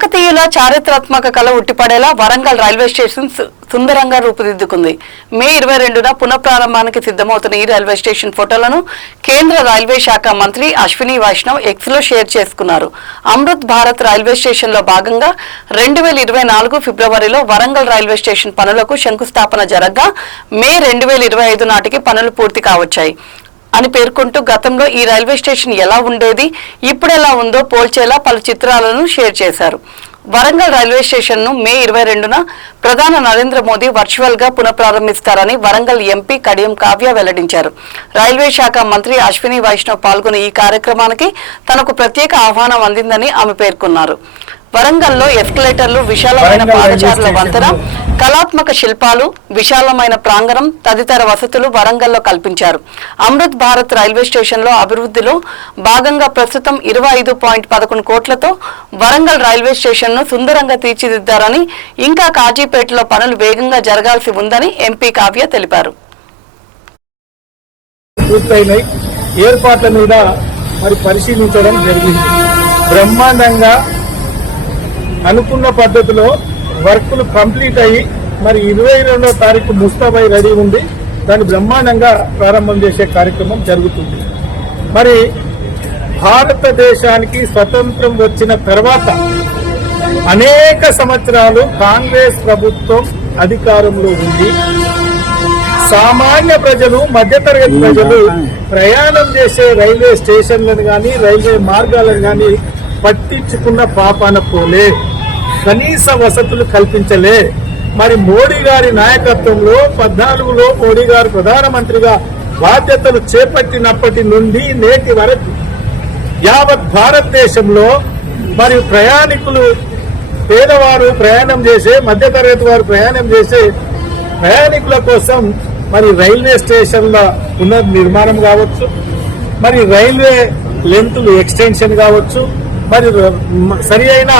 కాకతీయుల చారిత్రాత్మక కళ ఉట్టిపడేలా వరంగల్ రైల్వే స్టేషన్ సుందరంగా రూపుదిద్దుకుంది. మే 22న పునఃప్రారంభానికి సిద్ధమవుతున్న ఈ రైల్వే స్టేషన్ ఫోటోలను కేంద్ర రైల్వే శాఖ మంత్రి అశ్విని వైష్ణవ్ ఎక్స్ లో షేర్ చేసుకున్నారు. అమృత్ భారత్ రైల్వే స్టేషన్ లో భాగంగా 2024 ఫిబ్రవరిలో వరంగల్ రైల్వే స్టేషన్ పనులకు శంకుస్థాపన జరగ్గా మే 2025 నాటికి పనులు పూర్తి కావచ్చాయి అని పేర్కొంటూ గతంలో ఈ రైల్వే స్టేషన్ ఎలా ఉండేది, ఇప్పుడు ఎలా ఉందో పోల్చేలా పలు చిత్రాలను షేర్ చేశారు. వరంగల్ రైల్వే స్టేషన్ ను మే 22న ప్రధాని నరేంద్ర మోదీ వర్చువల్ గా పునఃప్రారంభిస్తారని వరంగల్ ఎంపీ కడియం కావ్య వెల్లడించారు. రైల్వే శాఖ మంత్రి అశ్విని వైష్ణవ్ పాల్గొన్న ఈ కార్యక్రమానికి తనకు ప్రత్యేక ఆహ్వానం అందిందని ఆమె పేర్కొన్నారు. వరంగల్లో ఎస్కలేటర్లు, విశాలమైన పాదచారుల వంతెన, కళాత్మక శిల్పాలు, విశాలమైన ప్రాంగణం తదితర వసతులు వరంగల్లో కల్పించారు. అమృత్ భారత్ రైల్వే స్టేషన్ లో అభివృద్ధిలో భాగంగా ప్రస్తుతం 25.11 కోట్లతో వరంగల్ రైల్వే స్టేషన్ ను సుందరంగా తీర్చిదిద్దారని, ఇంకా కాజీపేటలో పనులు వేగంగా జరగాల్సి ఉందని ఎంపీ కావ్య తెలిపారు. ఏర్పాట్ల మీద మరి పరిశీలించడం జరిగింది. బ్రహ్మాండంగా అనుకున్న పద్ధతిలో వర్కులు కంప్లీట్ అయ్యి మరి 22వ తారీఖు ముస్తాబై రెడీ ఉంది. దాన్ని బ్రహ్మాండంగా ప్రారంభం చేసే కార్యక్రమం జరుగుతుంది. మరి భారతదేశానికి స్వతంత్రం వచ్చిన తర్వాత అనేక సంవత్సరాలు కాంగ్రెస్ ప్రభుత్వం అధికారంలో ఉంది. సామాన్య ప్రజలు, మధ్యతరగతి ప్రజలు ప్రయాణం చేసే రైల్వే స్టేషన్లను కానీ రైల్వే మార్గాలను కానీ పట్టించుకున్న పాపాన పోలే, కనీస వసతులు కల్పించలే. మరి మోడీ గారి నాయకత్వంలో 14లో మోడీ గారు ప్రధానమంత్రిగా బాధ్యతలు చేపట్టినప్పటి నుండి నేటి వరకు యావత్ భారతదేశంలో మరి ప్రయాణికులు, పేదవారు ప్రయాణం చేసే, మధ్యతరగతి వారు ప్రయాణం చేసే ప్రయాణికుల కోసం మరి రైల్వే స్టేషన్ల పునర్నిర్మాణం కావచ్చు, మరి రైల్వే లెంతులు ఎక్స్టెన్షన్ కావచ్చు, మరి సరి అయిన